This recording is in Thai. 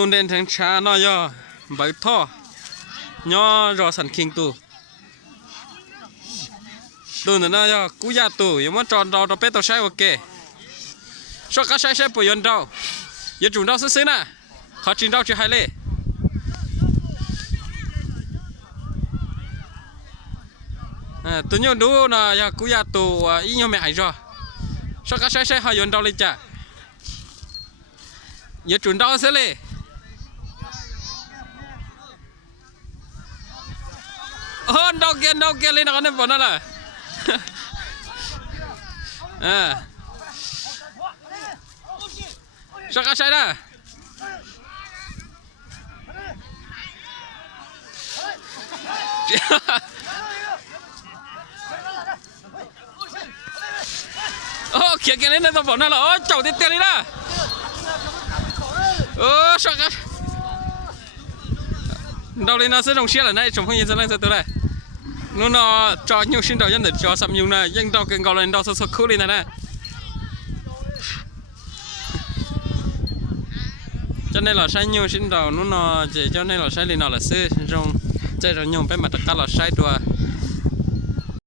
ตุนเด่นทั้งช้าน้อยย่อใบท่อย่อรอสันคิงตูตูนั่นน้อยย่อกูยาตูยังมันจอนเราเป็ดตัวใช้โอเคชอบก็ใช้ปุ๋ยยนต์เราอย่าจุ่มเราซื้อๆนะเขาจินเราจะให้เลยตัวนี้ดูนะอย่ากูยาตัวอีโยไม่หายจ้ะชอบก็ใช้ให้ยนต์เราเลยจ้ะอย่าจุ่มเราซื้อเลยโอ้ดอกเกนเลยนะกันเนี่ยปนนั่นแหละชอบก็ใช้นะโอ้เขียนกันเลยนะตัวปนนั่นแหละโอ้เจ้าติดเตียเลยนะโอ้ชอบก็เราเลยนะซื้อตรงเชี่ยเลยนะชมพูยินจะเล่นตัวเลยนู้นจอยูชินดอยันเดือดจอสัมยูนะยังดอกเก่งกอเลยดอกสดๆคู่เลยนะcho nên là sai nhiều xin đầu nó chỉ cho nên là sai liền nào là xưa trong chơi rồi nhung phải mặt tất cả là sai đùa